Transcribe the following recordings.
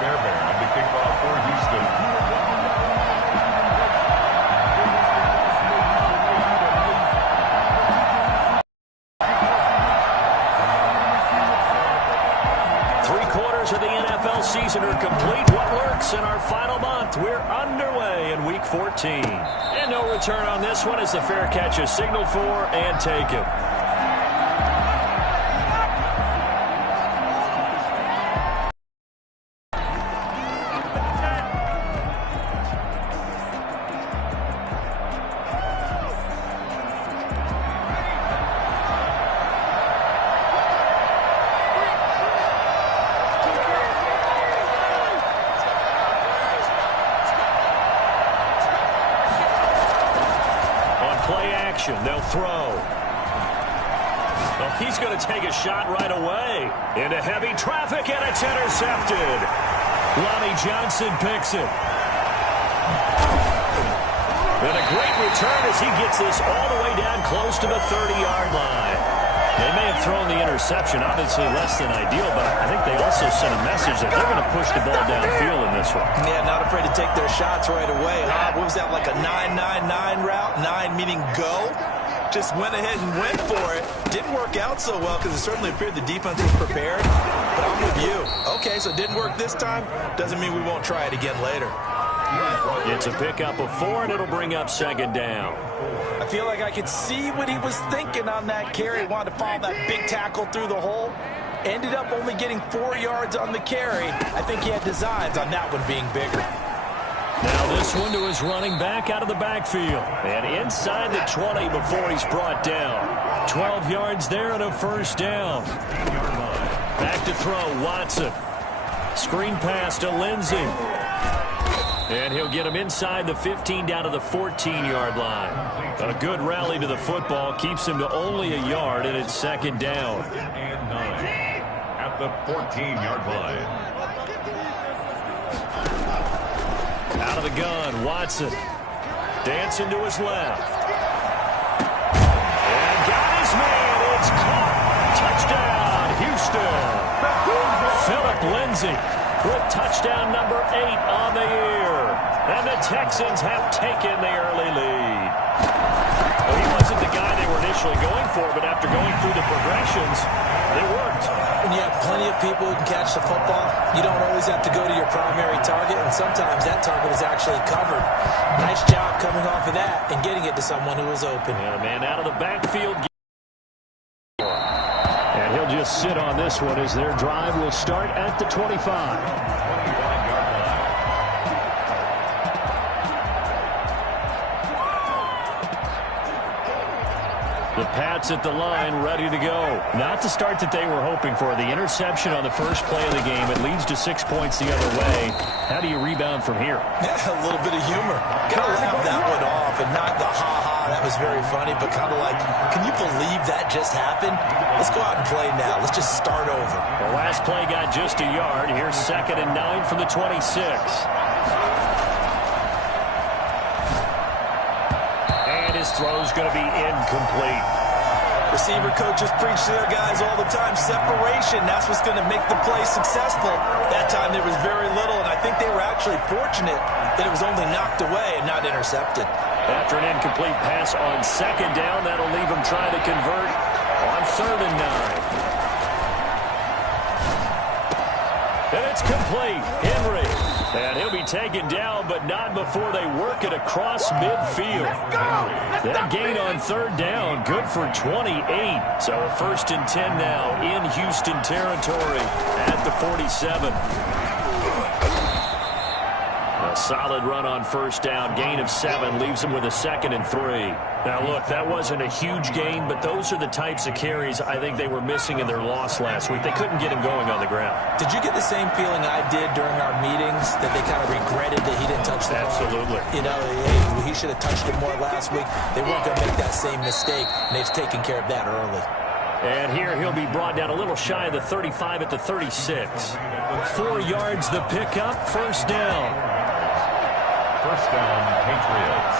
Fairbairn on the kickoff for Houston. Of the NFL season are complete. What works in our final month? We're underway in Week 14. And no return on this one as the fair catch is signaled for and taken. They'll throw. Well, he's going to take a shot right away. Into heavy traffic, and it's intercepted. Lonnie Johnson picks it. And a great return as he gets this all the way down close to the 30-yard line. They may have thrown the interception, obviously less than ideal, but I think they also sent a message that they're going to push the ball downfield in this one. Yeah, not afraid to take their shots right away. What was that, like a 9-9-9 route? 9 meaning go? Just went ahead and went for it. Didn't work out so well because it certainly appeared the defense was prepared. But I'm with you. Okay, so it didn't work this time. Doesn't mean we won't try it again later. It's a pickup of 4, and it'll bring up second down. I feel like I could see what he was thinking on that carry. Wanted to follow that big tackle through the hole. Ended up only getting 4 yards on the carry. I think he had designs on that one being bigger. Now this one to his running back out of the backfield. And inside the 20 before he's brought down. 12 yards there and a first down. Back to throw, Watson. Screen pass to Lindsey. And he'll get him inside the 15 down to the 14-yard line. A good rally to the football keeps him to only a yard, and it's second down. And 9 at the 14-yard line. Out of the gun, Watson. Dancing to his left. And got his man. It's caught. Touchdown, Houston. Phillip Lindsay with touchdown number 8 on the year. And the Texans have taken the early lead. Well, he wasn't the guy they were initially going for, but after going through the progressions, it worked. When you have plenty of people who can catch the football, you don't always have to go to your primary target, and sometimes that target is actually covered. Nice job coming off of that and getting it to someone who was open. And a man out of the backfield. And he'll just sit on this one as their drive will start at the 25. The Pats at the line, ready to go. Not the start that they were hoping for. The interception on the first play of the game. It leads to 6 points the other way. How do you rebound from here? Yeah, a little bit of humor. Got to laugh that one off and not the ha-ha. That was very funny, but kind of like, can you believe that just happened? Let's go out and play now. Let's just start over. The last play got just a yard. Here's 2nd and 9 from the 26. His throw's going to be incomplete. Receiver coaches preach to their guys all the time. Separation, that's what's going to make the play successful. That time there was very little, and I think they were actually fortunate that it was only knocked away and not intercepted. After an incomplete pass on 2nd down, that'll leave them trying to convert on 3rd and 9. And it's complete. Henry. And he'll be taken down, but not before they work it across midfield. That gain on 3rd down, good for 28. So 1st and 10 now in Houston territory at the 47. A solid run on 1st down, gain of 7, leaves them with a 2nd and 3. Now, look, that wasn't a huge gain, but those are the types of carries I think they were missing in their loss last week. They couldn't get him going on the ground. Did you get the same feeling I did during our meetings, that they kind of regretted that he didn't touch the ball? Absolutely. You know, he should have touched it more last week. They weren't going to make that same mistake, and they've taken care of that early. And here he'll be brought down a little shy of the 35 at the 36. 4 yards the pickup, 1st down. 1st down, Patriots.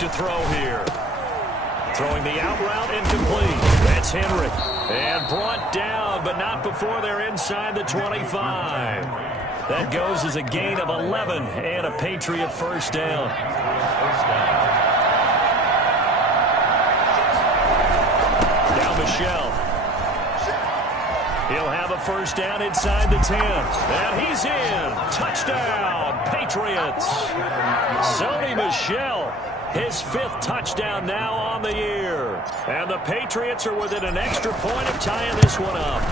to throw here. Throwing the out route incomplete. That's Henry. And brought down, but not before they're inside the 25. That goes as a gain of 11 and a Patriot first down. Now Michelle. He'll have a first down inside the 10. And he's in. Touchdown, Patriots. Sony Michel, his 5th touchdown now on the year. And the Patriots are within an extra point of tying this one up.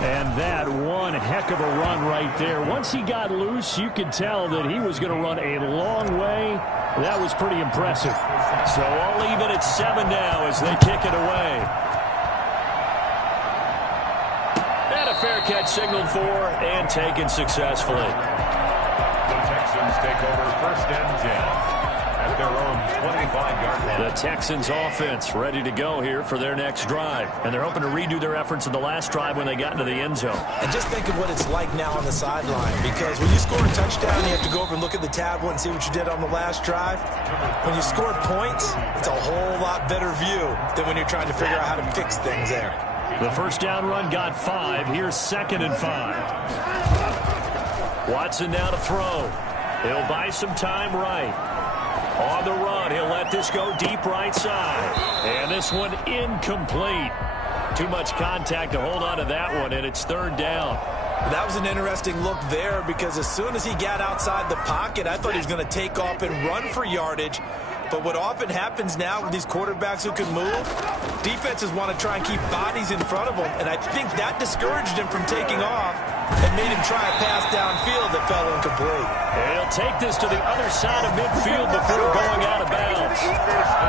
And that one heck of a run right there. Once he got loose, you could tell that he was going to run a long way. That was pretty impressive. So I'll leave it at 7 now as they kick it away. Fair catch signaled for and taken successfully. The Texans take over 1st and 10 at their own 25-yard line. The Texans offense ready to go here for their next drive. And they're hoping to redo their efforts in the last drive when they got into the end zone. And just think of what it's like now on the sideline, because when you score a touchdown, you have to go over and look at the tablet and see what you did on the last drive. When you score points, it's a whole lot better view than when you're trying to figure out how to fix things there. The first down run got 5. Here's 2nd and 5. Watson now to throw. He'll buy some time right. On the run, he'll let this go deep right side. And this one incomplete. Too much contact to hold on to that one, and it's 3rd down. That was an interesting look there, because as soon as he got outside the pocket, I thought he was going to take off and run for yardage. But what often happens now with these quarterbacks who can move, defenses want to try and keep bodies in front of them, and I think that discouraged him from taking off and made him try a pass downfield that fell incomplete. And he'll take this to the other side of midfield before going out of bounds.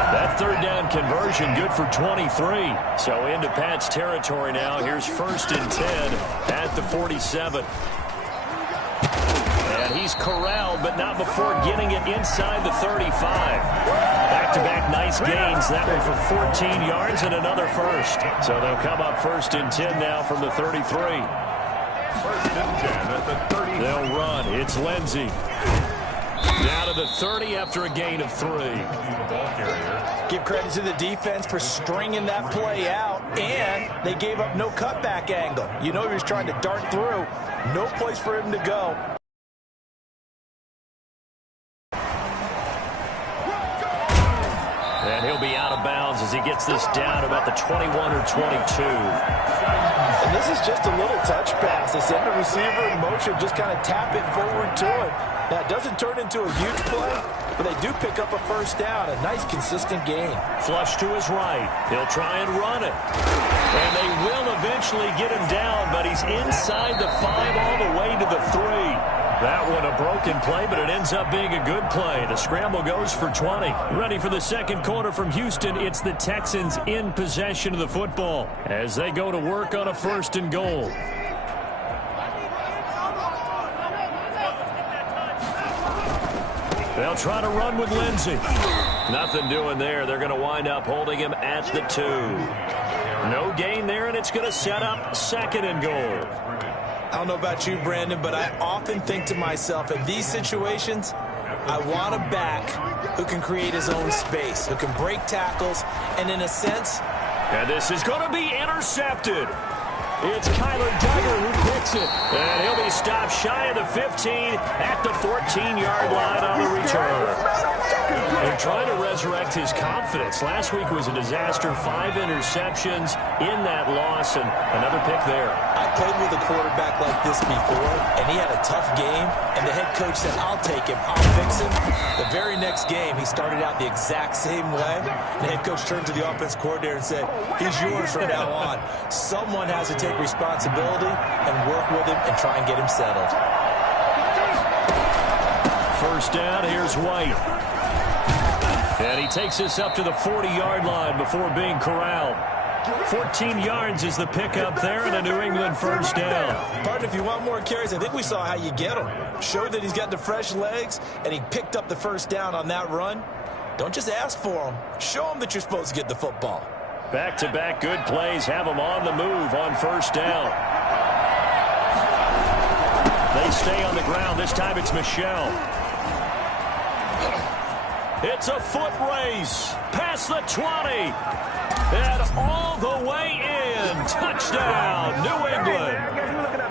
That 3rd down conversion good for 23. So into Pat's territory now. Here's 1st and 10 at the 47. And he's corralled, but not before getting it inside the 35. Back-to-back nice gains. That one for 14 yards and another first. So they'll come up 1st and 10 now from the 33. 1st and 10 at the 30. They'll run. It's Lindsey. Down to the 30 after a gain of 3. Give credit to the defense for stringing that play out, and they gave up no cutback angle. You know he was trying to dart through. No place for him to go. And he'll be out of bounds as he gets this down about the 21 or 22. And this is just a little touch pass. They send the receiver in motion, just kind of tap it forward to him. Now, it doesn't turn into a huge play, but they do pick up a first down, a nice, consistent gain. Flush to his right. He'll try and run it. And they will eventually get him down, but he's inside the 5 all the way to the 3. That one a broken play, but it ends up being a good play. The scramble goes for 20. Ready for the second quarter from Houston. It's the Texans in possession of the football as they go to work on a 1st and goal. They'll try to run with Lindsey. Nothing doing there. They're going to wind up holding him at the 2. No gain there, and it's going to set up 2nd and goal. I don't know about you, Brandon, but I often think to myself, in these situations, I want a back who can create his own space, who can break tackles, and in a sense... And this is going to be intercepted. It's Kyler Duggar who picks it. And he'll be stopped shy of the 15 at the 14-yard line on the return. They're trying to resurrect his confidence. Last week was a disaster. 5 interceptions in that loss, and another pick there. I played with a quarterback like this before, and he had a tough game, and the head coach said, I'll take him, I'll fix him. The very next game, he started out the exact same way. The head coach turned to the offense coordinator and said, he's yours from now on. Someone has to take responsibility and work with him and try and get him settled. First down, here's White. And he takes this up to the 40-yard line before being corralled. 14 yards is the pickup there and a New England first down. Partner, if you want more carries, I think we saw how you get them. Showed that he's got the fresh legs, and he picked up the first down on that run. Don't just ask for them. Show them that you're supposed to get the football. Back-to-back good plays have them on the move on first down. They stay on the ground. This time it's Michel. It's a foot race. Past the 20. And all the way in. Touchdown, New England.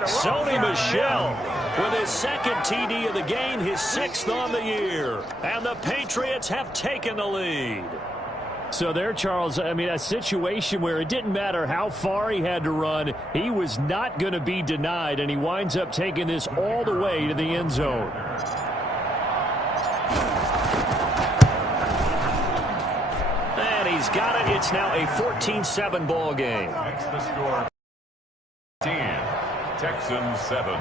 Sony Michel with his second TD of the game, his 6th on the year. And the Patriots have taken the lead. So there, Charles, I mean, a situation where it didn't matter how far he had to run, he was not going to be denied, and he winds up taking this all the way to the end zone. And he's got it. It's now a 14-7 ball game. That's the score. 10. Texans 7.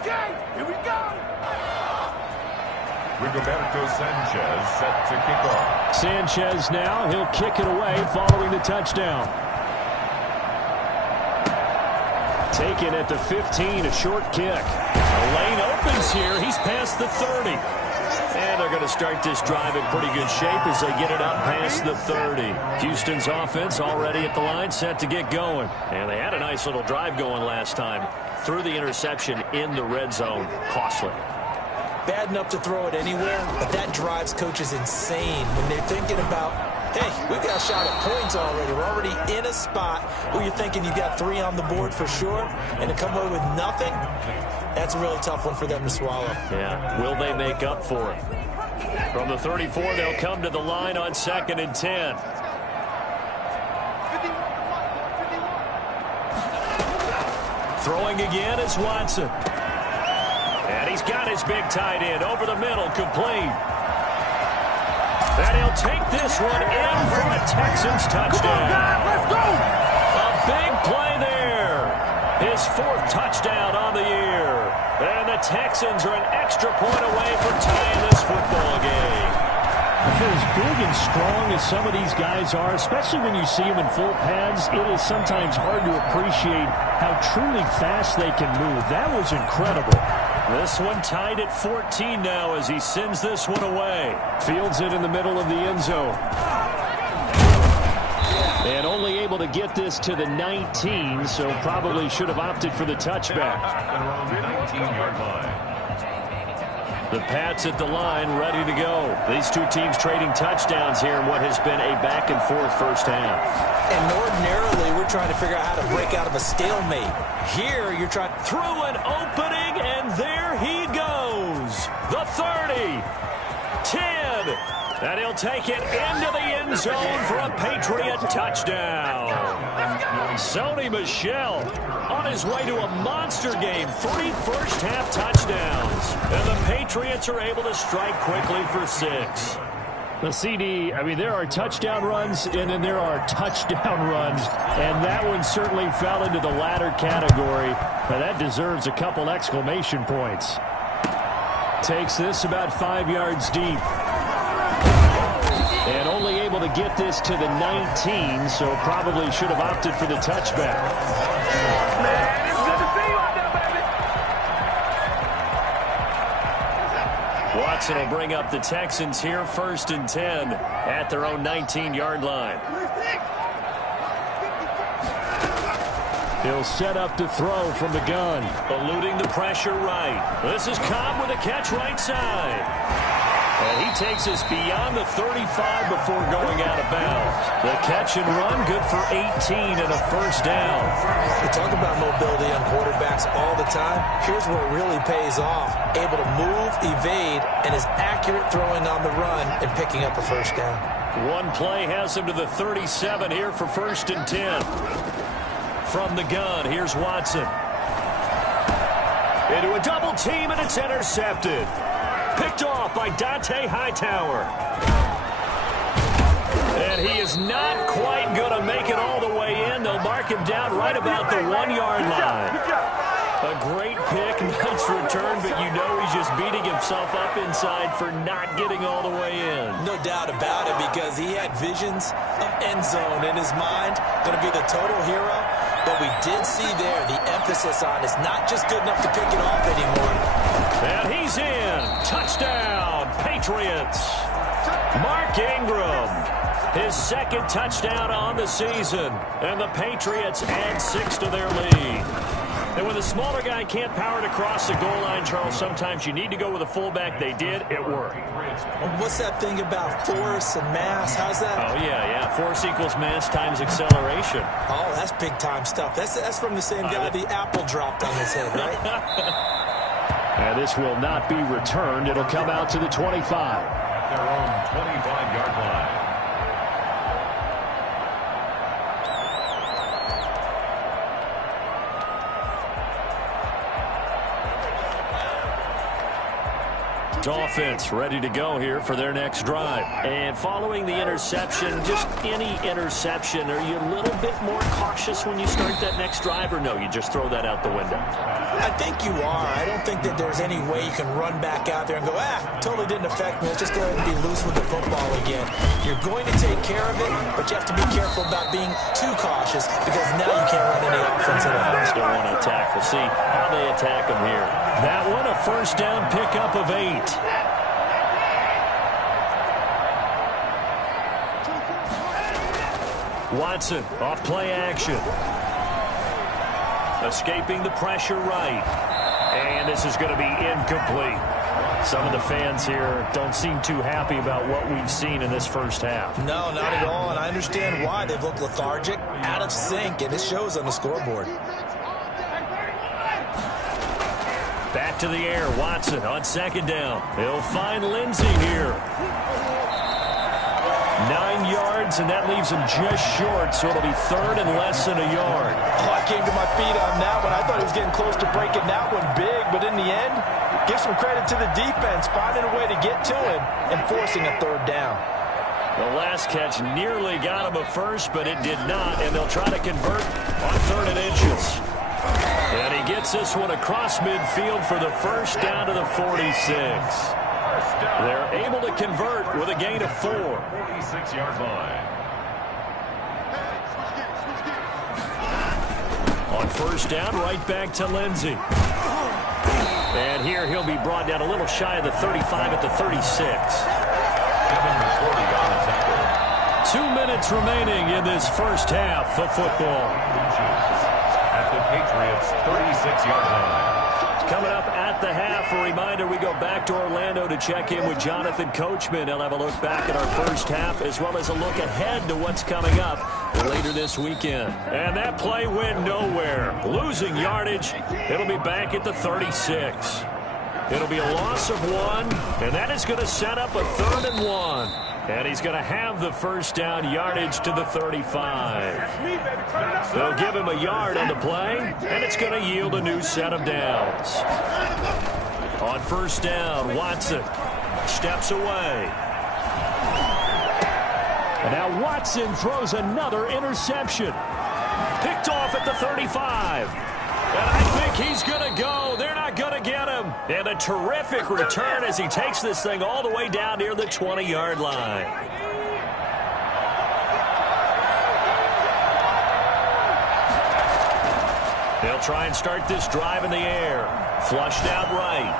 Okay, here we go. Rigoberto Sanchez set to kick off. Sanchez now, he'll kick it away following the touchdown. Taken at the 15, a short kick. The lane opens here. He's past the 30. And they're going to start this drive in pretty good shape as they get it up past the 30. Houston's offense already at the line, set to get going. And they had a nice little drive going last time. Threw the interception in the red zone. Costly. Bad enough to throw it anywhere, but that drives coaches insane when they're thinking about, hey, we've got a shot at points already. We're already in a spot where you're thinking you got 3 on the board for sure, and to come away with nothing, that's a really tough one for them to swallow. Yeah, will they make up for it? From the 34, they'll come to the line on 2nd and 10. Throwing again is Watson. And he's got his big tight end over the middle, complete. And he'll take this one in for a Texans touchdown. Let's go! A big play there. His 4th touchdown on the year. And the Texans are an extra point away from tying this football game. For as big and strong as some of these guys are, especially when you see them in full pads, it is sometimes hard to appreciate how truly fast they can move. That was incredible. This one tied at 14 now as he sends this one away. Fields it in the middle of the end zone. And only able to get this to the 19, so probably should have opted for the touchback. Around the 19-yard line. The Pats at the line, ready to go. These two teams trading touchdowns here in what has been a back-and-forth first half. And ordinarily, we're trying to figure out how to break out of a stalemate. Here, you're trying Through an opening, and there he goes. The 30, 10, and he'll take it into the end zone for a Patriot touchdown. Sony Michel on his way to a monster game. 3 first-half touchdowns. And the Patriots are able to strike quickly for 6. The CD, I mean, there are touchdown runs, and then there are touchdown runs, and that one certainly fell into the latter category, but that deserves a couple exclamation points. Takes this about 5 yards deep. And only able to get this to the 19, so probably should have opted for the touchback. Man, it's good to see you out there, baby. Watson will bring up the Texans here, 1st and 10 at their own 19-yard line. He'll set up to throw from the gun. Eluding the pressure right. This is Cobb with a catch right side. And he takes us beyond the 35 before going out of bounds. The catch and run, good for 18 and a first down. We talk about mobility on quarterbacks all the time. Here's where it really pays off. Able to move, evade, and is accurate throwing on the run and picking up a first down. One play has him to the 37 here for 1st and 10. From the gun, here's Watson. Into a double team, and it's intercepted. Picked off by Dante Hightower. And he is not quite going to make it all the way in. They'll mark him down right about the 1-yard line. A great pick, nice return, but you know he's just beating himself up inside for not getting all the way in. No doubt about it, because he had visions of end zone in his mind. Going to be the total hero. But we did see there the emphasis on is not just good enough to pick it off anymore. And he's in. Touchdown, Patriots. Mark Ingram, his 2nd touchdown on the season. And the Patriots add 6 to their lead. And when the smaller guy can't power it across the goal line, Charles, sometimes you need to go with a fullback. They did. It worked. What's that thing about force and mass? How's that? Oh, yeah. Force equals mass times acceleration. Oh, that's big-time stuff. That's from the same guy the apple dropped on his head, right? And this will not be returned. It'll come out to the 25. At their own 25-yard line. Offense ready to go here for their next drive. And following the interception, just any interception, are you a little bit more cautious when you start that next drive, or no, you just throw that out the window? I think you are. I don't think that there's any way you can run back out there and go, totally didn't affect me. Let's just go ahead and be loose with the football again. You're going to take care of it, but you have to be careful about being too cautious because now you can't run any offense at all. Still want to attack. We'll see how they attack them here. That one, a first down pickup of 8. Watson off play action. Escaping the pressure right. And this is going to be incomplete. Some of the fans here don't seem too happy about what we've seen in this first half. No, not at all, and I understand why. They've looked lethargic, out of sync, and it shows on the scoreboard. Back to the air, Watson on second down. He'll find Lindsey here. 9 yards, and that leaves him just short, so it'll be third and less than a yard. Oh, I came to my feet on that one. I thought he was getting close to breaking that one big, but in the end, give some credit to the defense, finding a way to get to him and forcing a third down. The last catch nearly got him a first, but it did not, and they'll try to convert on 3rd and inches. And he gets this one across midfield for the first down to the 46. They're able to convert with a gain of 4. 46-yard line. On first down, right back to Lindsey. And here he'll be brought down a little shy of the 35 at the 36. 2 minutes remaining in this first half of football. At the Patriots' 36-yard line. Coming up at the half, a reminder, we go back to Orlando to check in with Jonathan Coachman. He'll have a look back at our first half as well as a look ahead to what's coming up later this weekend. And that play went nowhere. Losing yardage. It'll be back at the 36. It'll be a loss of 1, and that is going to set up a 3rd and 1. And he's going to have the first down yardage to the 35. They'll give him a yard on the play, and it's going to yield a new set of downs. On first down, Watson steps away. And now Watson throws another interception. Picked off at the 35. And I think he's going to go. They're not going to get him. And a terrific return as he takes this thing all the way down near the 20-yard line. They'll try and start this drive in the air. Flushed out right.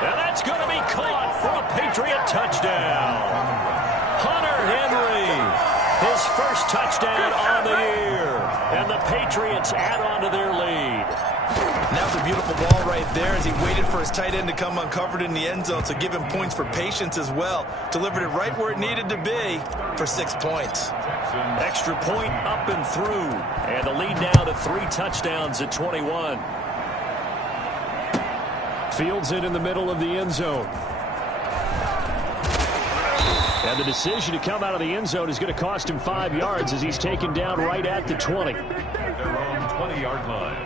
And that's going to be caught for a Patriot touchdown. Hunter Henry, his first touchdown on the year. And the Patriots add on to their lead. That was a beautiful ball right there as he waited for his tight end to come uncovered in the end zone, so give him points for patience as well. Delivered it right where it needed to be for 6 points. Extra point up and through. And the lead now to 3 touchdowns at 21. Fields it in the middle of the end zone. And the decision to come out of the end zone is going to cost him 5 yards as he's taken down right at the 20. Their own 20-yard line.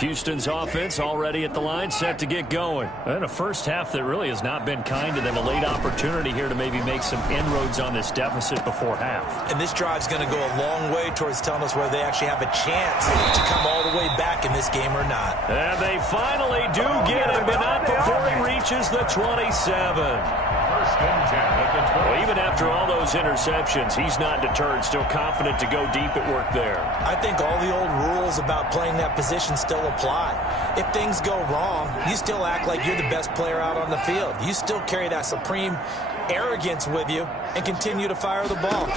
Houston's offense already at the line, set to get going. And a first half that really has not been kind to them. A late opportunity here to maybe make some inroads on this deficit before half. And this drive's going to go a long way towards telling us whether they actually have a chance to come all the way back in this game or not. And they finally do get him, but not before he reaches the 27. First and 10 at the 20. Well, even after all those interceptions, he's not deterred, still confident to go deep at work there. I think all the old rules about playing that position still apply. If things go wrong, you still act like you're the best player out on the field. You still carry that supreme arrogance with you and continue to fire the ball.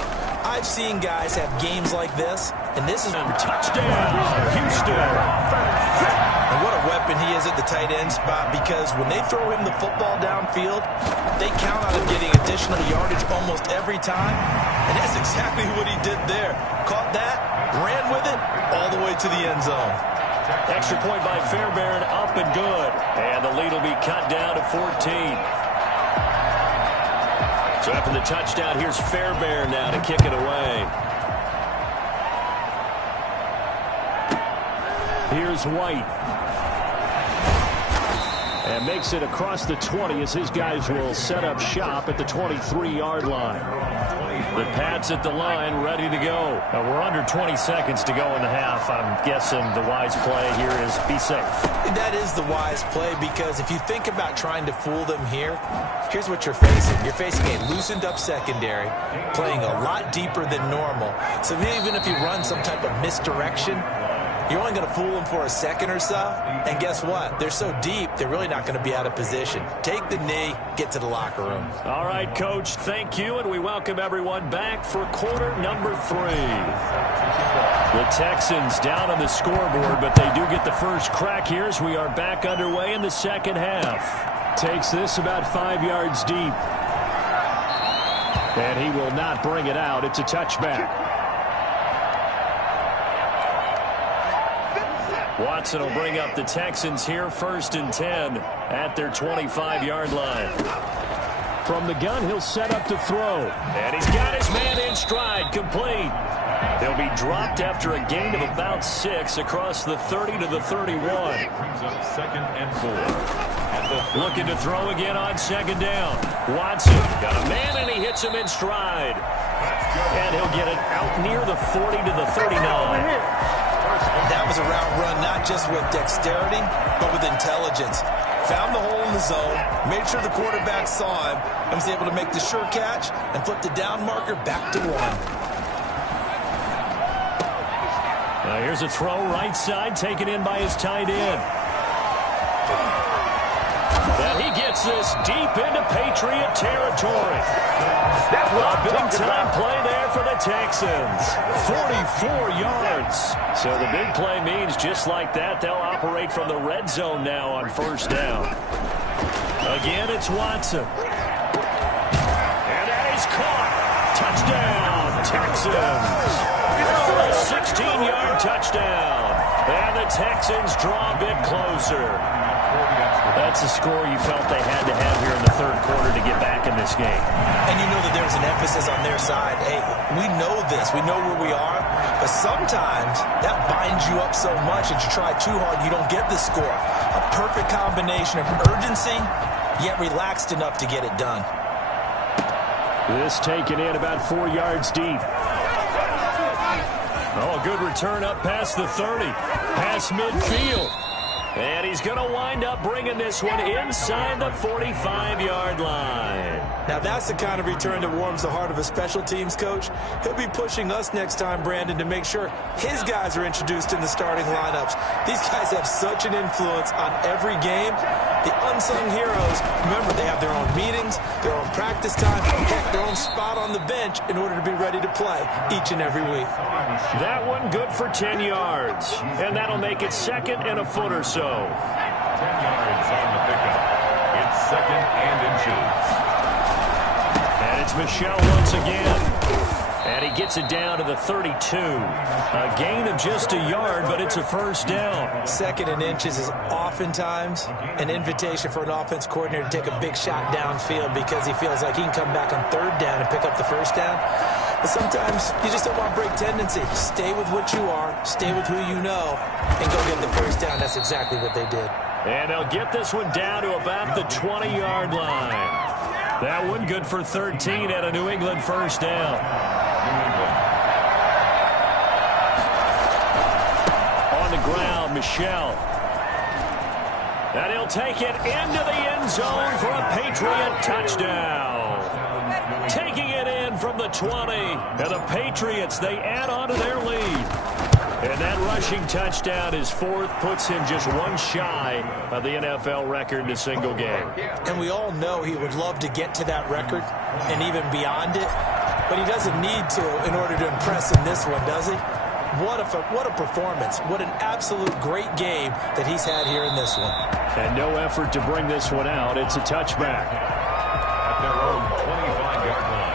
I've seen guys have games like this And this is touchdown, Houston. And what a weapon he is at the tight end spot, because when they throw him the football downfield, they count on him getting additional yardage almost every time. And that's exactly what he did there. Caught that, ran with it, all the way to the end zone. Extra point by Fairbairn, up and good. And the lead will be cut down to 14. So after the touchdown, here's Fairbairn now to kick it away. Here's White. And makes it across the 20 as his guys will set up shop at the 23-yard line. The Pats at the line, ready to go. We're under 20 seconds to go in the half. I'm guessing the wise play here is be safe. That is the wise play, because if you think about trying to fool them here, here's what you're facing. You're facing a loosened up secondary, playing a lot deeper than normal. So even if you run some type of misdirection, you're only going to fool them for a second or so. And guess what? They're so deep, they're really not going to be out of position. Take the knee, get to the locker room. All right, Coach, thank you, and we welcome everyone back for quarter number 3. The Texans down on the scoreboard, but they do get the first crack here as we are back underway in the second half. Takes this about 5 yards deep. And he will not bring it out. It's a touchback. Watson will bring up the Texans here, 1st and 10 at their 25-yard line. From the gun, he'll set up to throw. And he's got his man in stride, complete. He'll be dropped after a gain of about 6 across the 30 to the 31. Brings up 2nd and 4. Looking to throw again on 2nd down. Watson got a man, and he hits him in stride. And he'll get it out near the 40 to the 39. That was a route run not just with dexterity, but with intelligence. Found the hole in the zone, made sure the quarterback saw him, and was able to make the sure catch and flip the down marker back to 1. Now here's a throw right side, taken in by his tight end. And he gets this deep into Patriot territory. A big-time play there for the Texans. 44 yards. So the big play means just like that, they'll operate from the red zone now on 1st down. Again, it's Watson. And that is caught. Touchdown, Texans. A 16-yard touchdown. And the Texans draw a bit closer. That's a score you felt they had to have here in the 3rd quarter to get back in this game. And you know that there's an emphasis on their side. Hey, we know this. We know where we are. But sometimes that binds you up so much that you try too hard, you don't get the score. A perfect combination of urgency, yet relaxed enough to get it done. This taken in about 4 yards deep. Oh, a good return up past the 30. Past midfield. And he's going to wind up bringing this one inside the 45-yard line. Now, that's the kind of return that warms the heart of a special teams coach. He'll be pushing us next time, Brandon, to make sure his guys are introduced in the starting lineups. These guys have such an influence on every game. The unsung heroes, remember, they have their own meetings, their own practice time, heck, their own spot on the bench in order to be ready to play each and every week. That one good for 10 yards. And that'll make it 2nd and a foot or so. 10 yards on the pickup. It's 2nd and inches. And it's Michel once again. And he gets it down to the 32. A gain of just a yard, but it's a 1st down. 2nd and inches is oftentimes an invitation for an offense coordinator to take a big shot downfield because he feels like he can come back on 3rd down and pick up the 1st down. But sometimes you just don't want to break tendency. Stay with what you are, stay with who you know, and go get the 1st down. That's exactly what they did. And they'll get this one down to about the 20-yard line. That one good for 13 at a New England 1st down. On the ground, Michel. And he'll take it into the end zone for a Patriot touchdown. Taking it in from the 20. And the Patriots, they add on to their lead. And that rushing touchdown is 4th, puts him just one shy of the NFL record in a single game. And we all know he would love to get to that record and even beyond it. But he doesn't need to in order to impress in this one, does he? What a performance. What an absolute great game that he's had here in this one. And no effort to bring this one out. It's a touchback. At their own 25-yard line.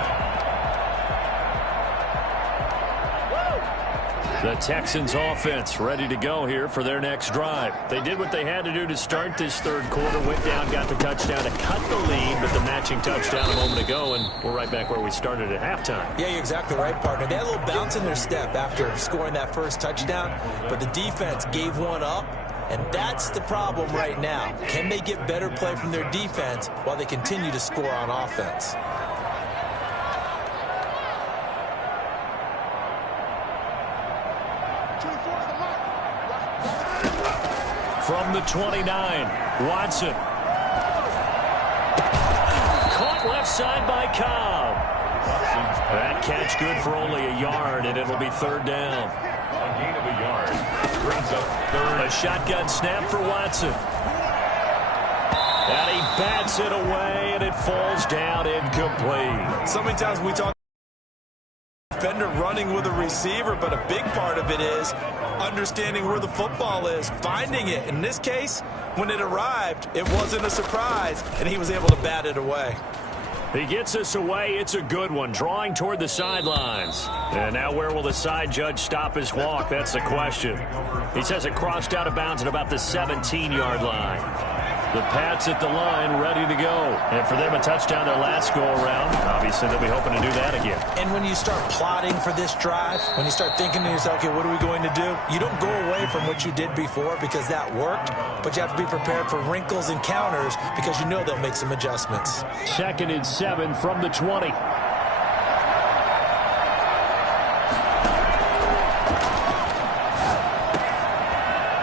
The Texans offense ready to go here for their next drive. They did what they had to do to start this third quarter. Went down, got the touchdown to cut the lead, but the matching touchdown a moment ago, and we're right back where we started at halftime. Yeah, you're exactly right, partner. They had a little bounce in their step after scoring that first touchdown, but the defense gave one up, and that's the problem right now. Can they get better play from their defense while they continue to score on offense? From the 29, Watson. Caught left side by Cobb. That catch good for only a yard, and it'll be third down. A gain of a yard. Brings up third. A shotgun snap for Watson. And he bats it away, and it falls down incomplete. So many times we talk defender running with a receiver, but a big part of it is understanding where the football is, finding it. In this case, when it arrived, it wasn't a surprise, and he was able to bat it away. He gets us away. It's a good one, drawing toward the sidelines. And now where will the side judge stop his walk? That's the question. He says it crossed out of bounds at about the 17-yard line. The Pats at the line, ready to go. And for them, a touchdown their last go-around. Obviously, they'll be hoping to do that again. And when you start plotting for this drive, when you start thinking to yourself, okay, what are we going to do? You don't go away from what you did before because that worked, but you have to be prepared for wrinkles and counters because you know they'll make some adjustments. 2nd and 7 from the 20.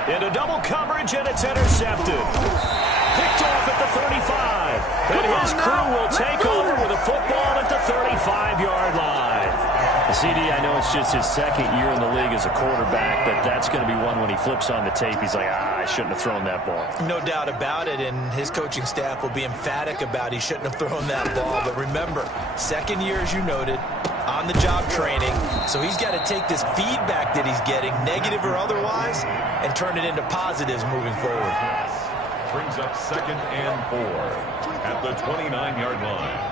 Into double coverage, and it's intercepted. Picked off at the 35. And his crew will take over with a football at the 35-yard line. CD, I know it's just his second year in the league as a quarterback, but that's going to be one when he flips on the tape. He's like, I shouldn't have thrown that ball. No doubt about it, and his coaching staff will be emphatic about he shouldn't have thrown that ball. But remember, second year, as you noted, on-the-job training, so he's got to take this feedback that he's getting, negative or otherwise, and turn it into positives moving forward. Brings up 2nd and 4 at the 29-yard line.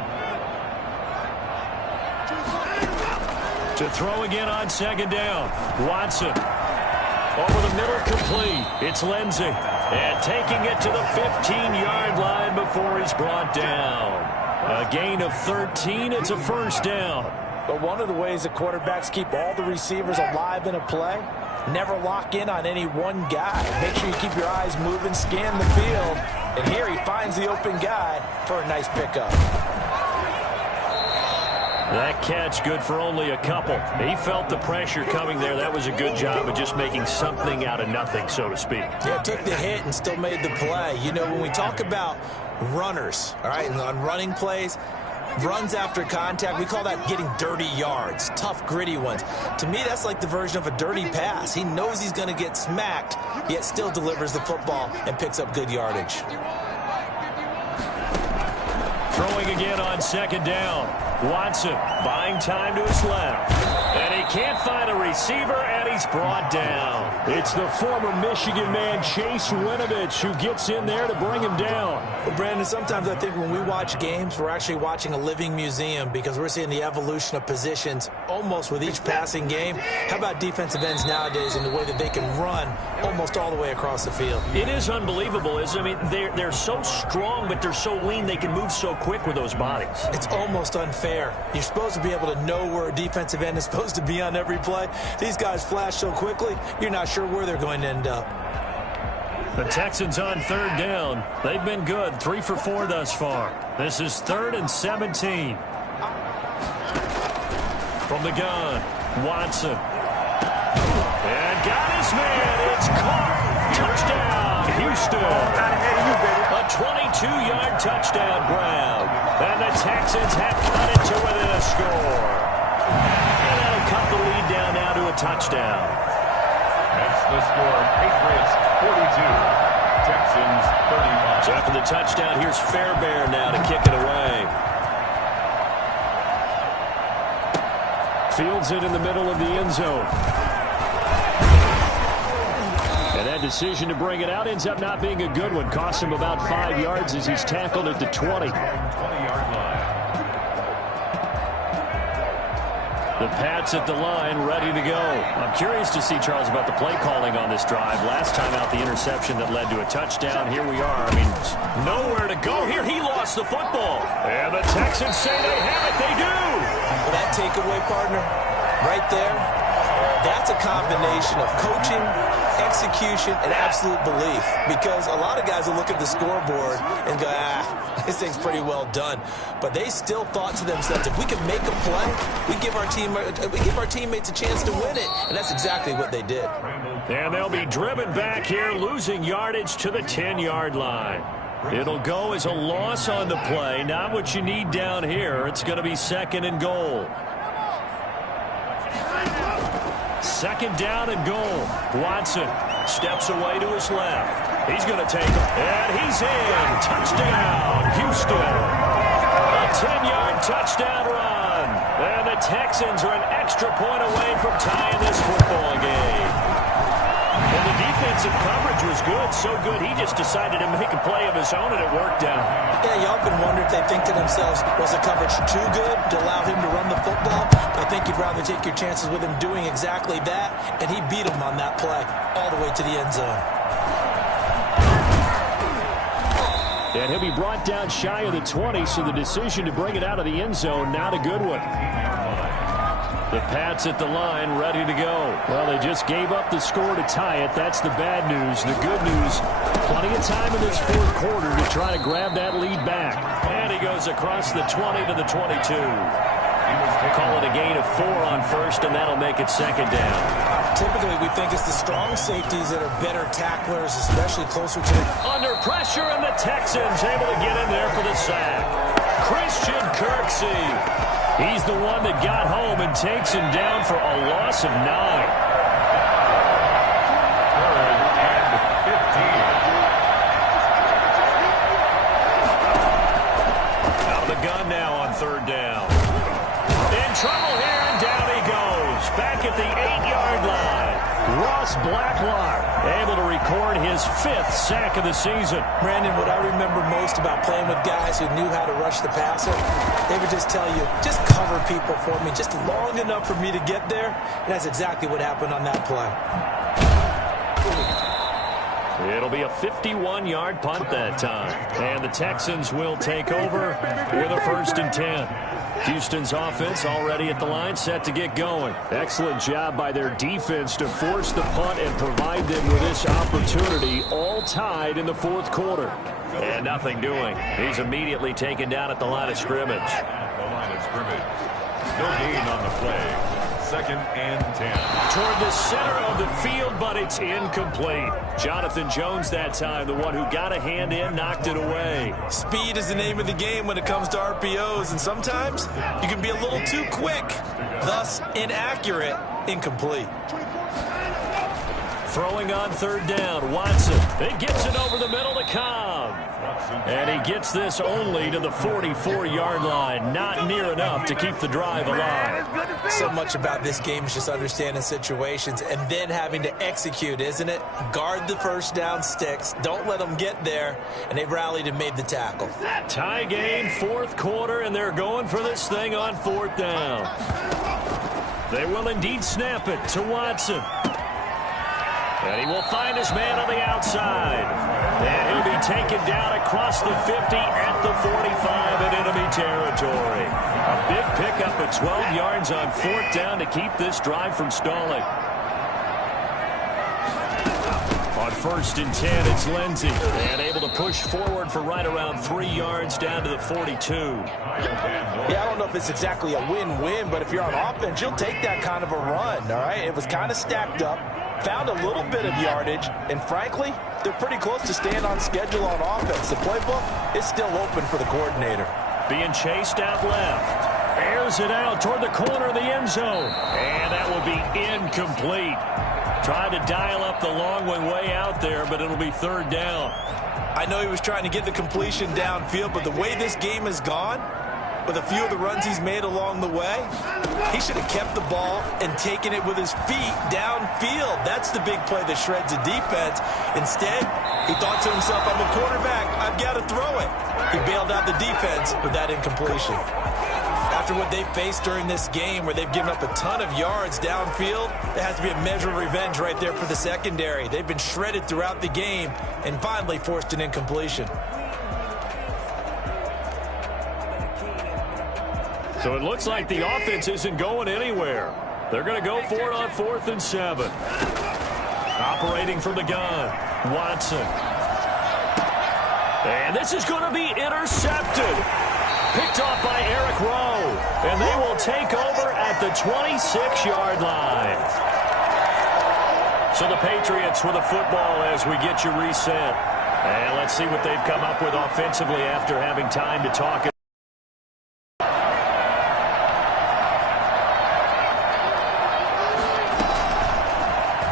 To throw again on 2nd down. Watson. Over the middle, complete. It's Lindsey. And taking it to the 15-yard line before he's brought down. A gain of 13. It's a first down. But one of the ways the quarterbacks keep all the receivers alive in a play, never lock in on any one guy. Make sure you keep your eyes moving, scan the field. And here he finds the open guy for a nice pickup. That catch good for only a couple. He felt the pressure coming there. That was a good job of just making something out of nothing, so to speak. Yeah, took the hit and still made the play. You know, when we talk about runners, all right, and on running plays, runs after contact, we call that getting dirty yards, tough, gritty ones. To me, that's like the version of a dirty pass. He knows he's going to get smacked, yet still delivers the football and picks up good yardage. Throwing again on 2nd down. Watson buying time to his left. And he can't find a receiver, and he's brought down. It's the former Michigan man, Chase Winovich, who gets in there to bring him down. Well, Brandon, sometimes I think when we watch games, we're actually watching a living museum because we're seeing the evolution of positions almost with each passing game. How about defensive ends nowadays and the way that they can run almost all the way across the field? It is unbelievable, isn't it? I mean, they're so strong, but they're so lean. They can move so quick with those bodies. It's almost unfair. You're supposed to be able to know where a defensive end is supposed to be on every play. These guys flash so quickly, you're not sure where they're going to end up. The Texans on 3rd down. They've been good, 3 for 4 thus far. This is 3rd and 17. From the gun, Watson. And got his man. It's caught. Touchdown, Houston. A 22-yard touchdown grab. And the Texans have cut it to within a score. And that'll cut the lead down now to a touchdown. That's the score. Patriots 42. Texans 35. So after the touchdown, here's Fairbairn now to kick it away. Fields it in the middle of the end zone. Bad decision to bring it out. Ends up not being a good one. Cost him about 5 yards as he's tackled at the 20. 20-yard line. The Pats at the line, ready to go. I'm curious to see, Charles, about the play calling on this drive. Last time out, the interception that led to a touchdown. Here we are. I mean, Nowhere to go here. He lost the football. And the Texans say they have it. They do. That takeaway, partner, right there, that's a combination of coaching, execution, and absolute belief. Because a lot of guys will look at the scoreboard and go, this thing's pretty well done. But they still thought to themselves, if we can make a play, we give our teammates a chance to win it. And that's exactly what they did. And they'll be driven back here, losing yardage to the 10-yard line. It'll go as a loss on the play. Not what you need down here. It's going to be 2nd and goal. 2nd down and goal. Watson steps away to his left. He's going to take it. And he's in. Touchdown, Houston. A 10-yard touchdown run. And the Texans are an extra point away from tying this football game. And the defensive coverage was good, so good he just decided to make a play of his own, and it worked out. Yeah, you often wonder if they think to themselves, was the coverage too good to allow him to run the football? I think you'd rather take your chances with him doing exactly that, and he beat him on that play all the way to the end zone. And he'll be brought down shy of the 20, so the decision to bring it out of the end zone, not a good one. The Pats at the line, ready to go. Well, they just gave up the score to tie it. That's the bad news. The good news, plenty of time in this 4th quarter to try to grab that lead back. And he goes across the 20 to the 22. Call it a gain of 4 on 1st, and that'll make it 2nd down. Typically, we think it's the strong safeties that are better tacklers, especially closer to the... Under pressure, and the Texans able to get in there for the sack. Christian Kirksey. He's the one that got home and takes him down for a loss of 9. 3rd and 15. Out of the gun now on 3rd down. In trouble here, and down he goes. Back at the 8-yard line. Ross Blacklock able to record his 5th sack of the season. Brandon, what I remember most about playing with guys who knew how to rush the passer, they would just tell you, just cover people for me, just long enough for me to get there. And that's exactly what happened on that play. It'll be a 51-yard punt that time. And the Texans will take over with a 1st and 10. Houston's offense already at the line, set to get going. Excellent job by their defense to force the punt and provide them with this opportunity, all tied in the 4th quarter. And nothing doing. He's immediately taken down at the line of scrimmage. At the line of scrimmage. No gain on the play. 2nd and 10. Toward the center of the field, but it's incomplete. Jonathan Jones that time, the one who got a hand in, knocked it away. Speed is the name of the game when it comes to RPOs, and sometimes you can be a little too quick, thus inaccurate, incomplete. Throwing on 3rd down, Watson. He gets it over the middle to Cobb. And he gets this only to the 44-yard line. Not near enough to keep the drive alive. So much about this game is just understanding situations and then having to execute, isn't it? Guard the 1st down sticks. Don't let them get there. And they rallied and made the tackle. Tie game, 4th quarter, and they're going for this thing on 4th down. They will indeed snap it to Watson. And he will find his man on the outside. And he'll be taken down across the 50 at the 45 in enemy territory. A big pickup of 12 yards on 4th down to keep this drive from stalling. On 1st and 10, it's Lindsey. And able to push forward for right around 3 yards down to the 42. Yeah, I don't know if it's exactly a win-win, but if you're on offense, you'll take that kind of a run, all right? It was kind of stacked up. Found a little bit of yardage, and frankly, they're pretty close to staying on schedule on offense. The playbook is still open for the coordinator. Being chased out left. Airs it out toward the corner of the end zone. And that will be incomplete. Tried to dial up the long one way out there, but it'll be 3rd down. I know he was trying to get the completion downfield, but the way this game has gone, with a few of the runs he's made along the way. He should have kept the ball and taken it with his feet downfield. That's the big play that shreds a defense. Instead, he thought to himself, I'm a quarterback. I've got to throw it. He bailed out the defense with that incompletion. After what they faced during this game where they've given up a ton of yards downfield, there has to be a measure of revenge right there for the secondary. They've been shredded throughout the game and finally forced an incompletion. So it looks like the offense isn't going anywhere. They're going to go for it on 4th and 7. Operating from the gun, Watson. And this is going to be intercepted. Picked off by Eric Rowe. And they will take over at the 26-yard line. So the Patriots with the football as we get you reset. And let's see what they've come up with offensively after having time to talk.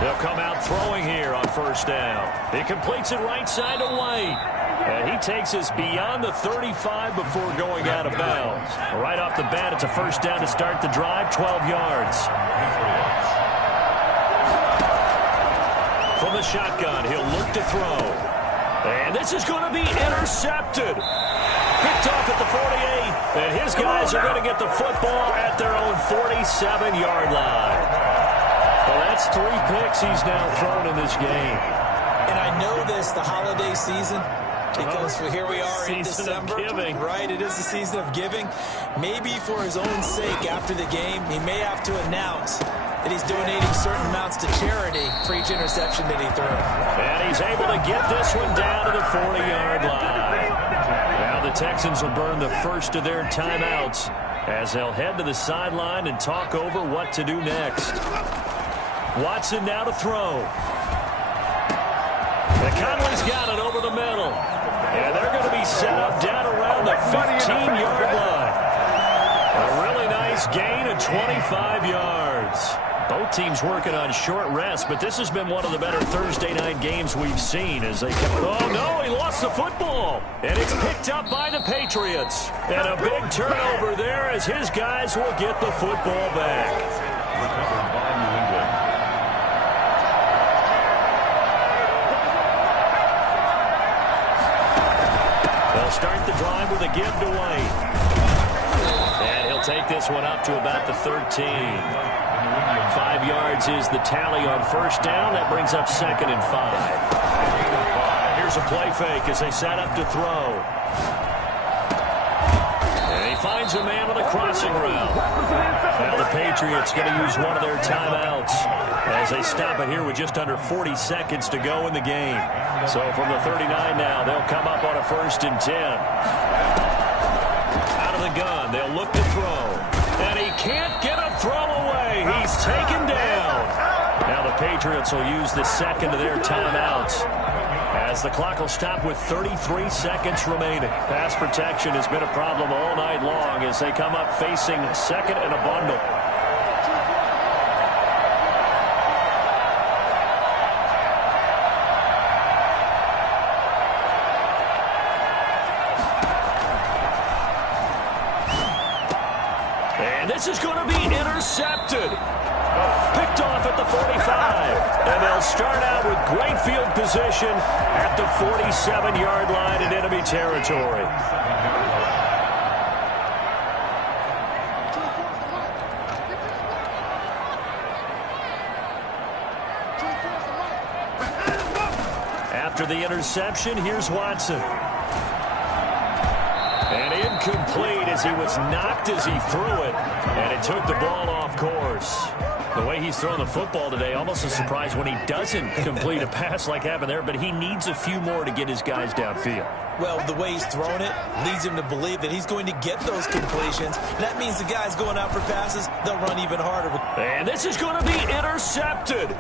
They'll come out throwing here on 1st down. He completes it right side to White. And he takes us beyond the 35 before going out of bounds. Right off the bat, it's a 1st down to start the drive, 12 yards. From the shotgun, he'll look to throw. And this is going to be intercepted. Picked off at the 48. And his guys are going to get the football at their own 47-yard line. Well, that's 3 picks he's now thrown in this game. And I know this, the holiday season, because here we are in December. Right, it is the season of giving. Maybe for his own sake after the game, he may have to announce that he's donating certain amounts to charity for each interception that he threw. And he's able to get this one down to the 40-yard line. Now the Texans will burn the first of their timeouts as they'll head to the sideline and talk over what to do next. Watson now to throw. And Conley's got it over the middle. And they're going to be set up down around the 15-yard line. A really nice gain of 25 yards. Both teams working on short rest, but this has been one of the better Thursday night games we've seen as they come. Oh, no, he lost the football. And it's picked up by the Patriots. And a big turnover there as his guys will get the football back. Recovered by New England. They'll start the drive with a give to White. And he'll take this one up to about the 13. 5 yards is the tally on 1st down. That brings up 2nd and 5. Here's a play fake as they set up to throw. And he finds a man on the crossing route. Now the Patriots going to use one of their timeouts as they stop it here with just under 40 seconds to go in the game. So from the 39 now, they'll come up on a 1st and 10. Out of the gun, they'll look to throw. And he can't get a throw away. He's taken down. Now the Patriots will use the second of their timeouts as the clock will stop with 33 seconds remaining. Pass protection has been a problem all night long as they come up facing 2nd and a bundle. This is going to be intercepted. Picked off at the 45. And they'll start out with great field position at the 47-yard line in enemy territory. After the interception, here's Watson. And incomplete as he was knocked as he threw it. And it took the ball off course. The way he's thrown the football today, almost a surprise when he doesn't complete a pass like happened there, but he needs a few more to get his guys downfield. Well, the way he's thrown it leads him to believe that he's going to get those completions. That means the guys going out for passes, they'll run even harder. And this is going to be intercepted.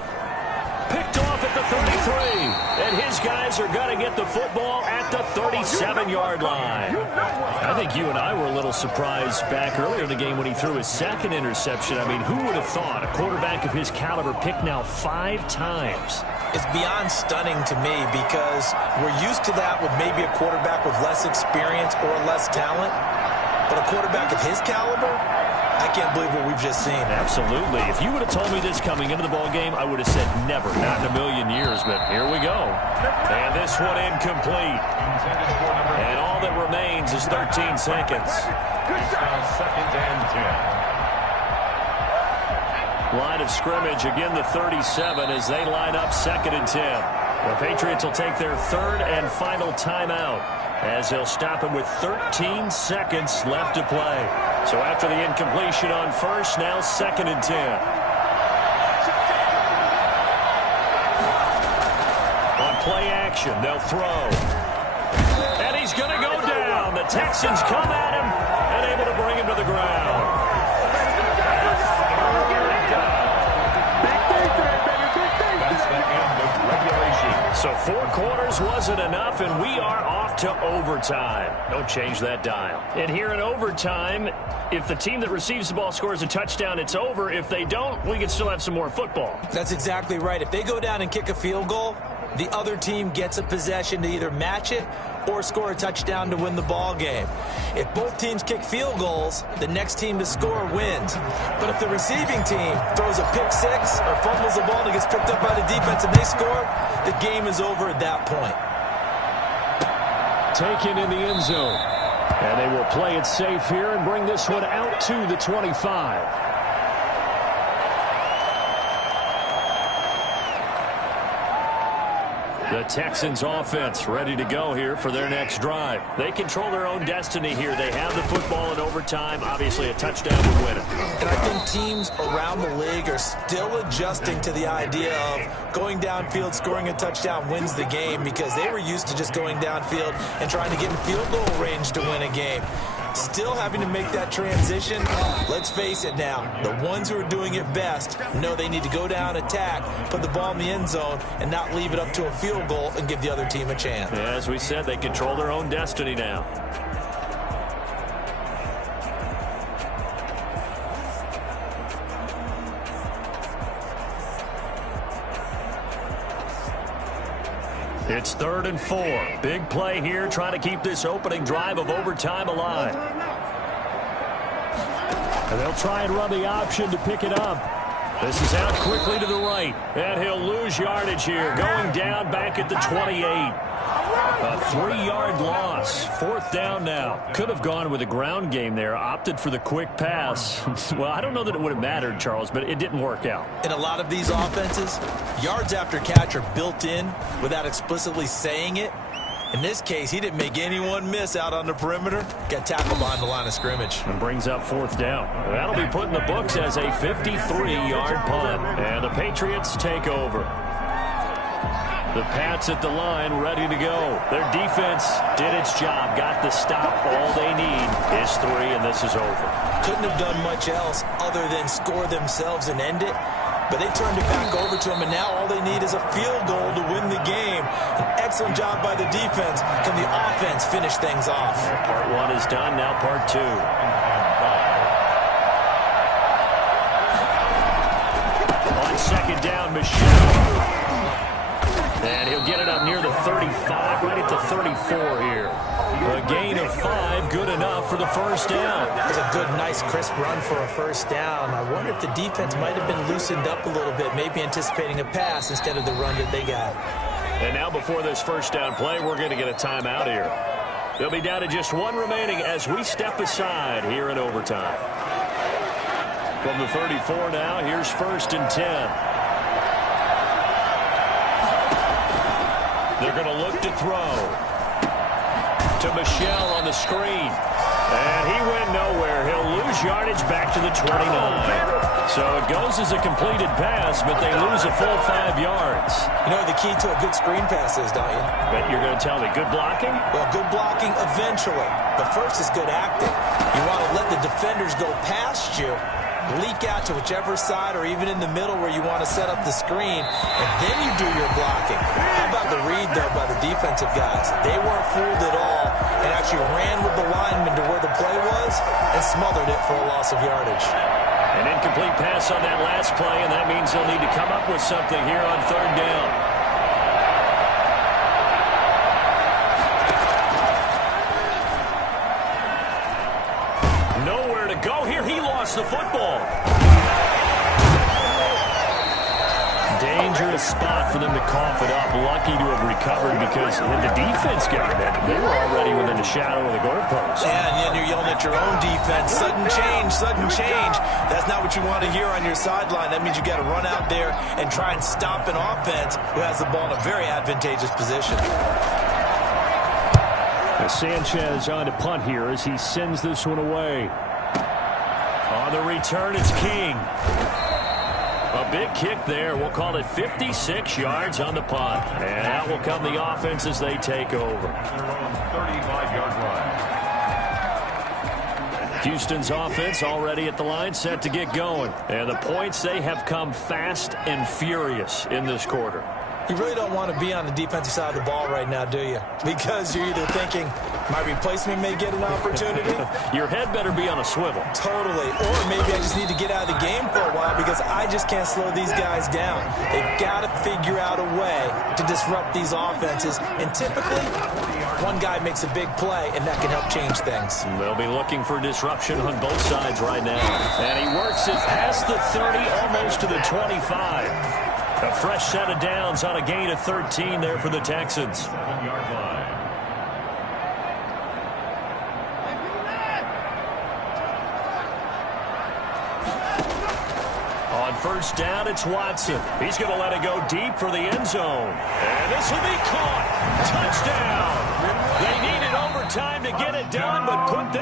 Picked off at the 33. And his guys are going to get the football at the 37-yard line. I think you and I were a little surprised back earlier in the game when he threw his 2nd interception. I mean, who would have thought a quarterback of his caliber picked now 5 times? It's beyond stunning to me because we're used to that with maybe a quarterback with less experience or less talent. But a quarterback of his caliber, I can't believe what we've just seen. Absolutely. If you would have told me this coming into the ball game, I would have said never, not in a million years. But here we go. And this one incomplete. And all that remains is 13 seconds. It's now 2nd and 10. Line of scrimmage, again the 37 as they line up 2nd and 10. The Patriots will take their 3rd and final timeout as they'll stop him with 13 seconds left to play. So after the incompletion on first, now 2nd and 10. On play action, they'll throw. And he's going to go down. The Texans come at him and able to bring him to the ground. So 4 quarters wasn't enough, and we are off to overtime. Don't change that dial. And here in overtime, if the team that receives the ball scores a touchdown, it's over. If they don't, we can still have some more football. That's exactly right. If they go down and kick a field goal, the other team gets a possession to either match it or score a touchdown to win the ball game. If both teams kick field goals, the next team to score wins. But if the receiving team throws a pick six or fumbles the ball and it gets picked up by the defense and they score, the game is over at that point. Taken in the end zone. And they will play it safe here and bring this one out to the 25. The Texans offense ready to go here for their next drive. They control their own destiny here. They have the football in overtime. Obviously, a touchdown would win it. And I think teams around the league are still adjusting to the idea of going downfield, scoring a touchdown wins the game, because they were used to just going downfield and trying to get in field goal range to win a game. Still having to make that transition. Let's face it now, the ones who are doing it best know they need to go down, attack, put the ball in the end zone, and not leave it up to a field goal and give the other team a chance. Yeah, as we said, they control their own destiny now. It's 3rd and 4. Big play here, trying to keep this opening drive of overtime alive. And they'll try and run the option to pick it up. This is out quickly to the right. And he'll lose yardage here, going down back at the 28. A 3-yard loss. 4th down now. Could have gone with a ground game there. Opted for the quick pass. Well, I don't know that it would have mattered, Charles, but it didn't work out. In a lot of these offenses, yards after catch are built in without explicitly saying it. In this case, he didn't make anyone miss out on the perimeter. Got tackled behind the line of scrimmage. And brings up 4th down. That'll be put in the books as a 53-yard punt. And the Patriots take over. The Pats at the line, ready to go. Their defense did its job, got the stop. All they need is 3, and this is over. Couldn't have done much else other than score themselves and end it. But they turned it back over to him, and now all they need is a field goal to win the game. An excellent job by the defense. Can the offense finish things off? Part 1 is done, now part 2. On 2nd down, Michelle. And he'll get it up near the 35, right at the 34 here. A gain of 5, good enough for the 1st down. It was a good, nice, crisp run for a 1st down. I wonder if the defense might have been loosened up a little bit, maybe anticipating a pass instead of the run that they got. And now before this 1st down play, we're going to get a timeout here. They'll be down to just 1 remaining as we step aside here in overtime. From the 34 now, here's 1st and 10. They're going to look to throw. To Michelle on the screen. And he went nowhere. He'll lose yardage back to the 29. So it goes as a completed pass, but they lose a full 5 yards. You know what the key to a good screen pass is, don't you? Bet you're going to tell me. Good blocking? Well, good blocking eventually. But first is good acting. You want to let the defenders go past you, leak out to whichever side or even in the middle where you want to set up the screen, and then you do your blocking. How about the read, though, by the defensive guys? They weren't fooled at all and actually ran with the lineman to where the play was and smothered it for a loss of yardage. An incomplete pass on that last play, and that means they'll need to come up with something here on 3rd down. the football. Dangerous spot for them to cough it up. Lucky to have recovered because when the defense got it, they were already within the shadow of the goalpost. Yeah, and then you're yelling at your own defense. Sudden change, sudden change. That's not what you want to hear on your sideline. That means you got to run out there and try and stop an offense who has the ball in a very advantageous position. Sanchez on to punt here as he sends this one away. On the return, it's King. A big kick there. We'll call it 56 yards on the punt. And out will come the offense as they take over. Their own 35-yard line. Houston's offense already at the line, set to get going. And the points, they have come fast and furious in this quarter. You really don't want to be on the defensive side of the ball right now, do you? Because you're either thinking, my replacement may get an opportunity. Your head better be on a swivel. Totally. Or maybe I just need to get out of the game for a while because I just can't slow these guys down. They've got to figure out a way to disrupt these offenses. And typically, one guy makes a big play, and that can help change things. They'll be looking for disruption on both sides right now. And he works it past the 30, almost to the 25. A fresh set of downs on a gain of 13 there for the Texans. 7-yard line. On first down, it's Watson. He's going to let it go deep for the end zone. And this will be caught. Touchdown. They needed overtime to get it done, but put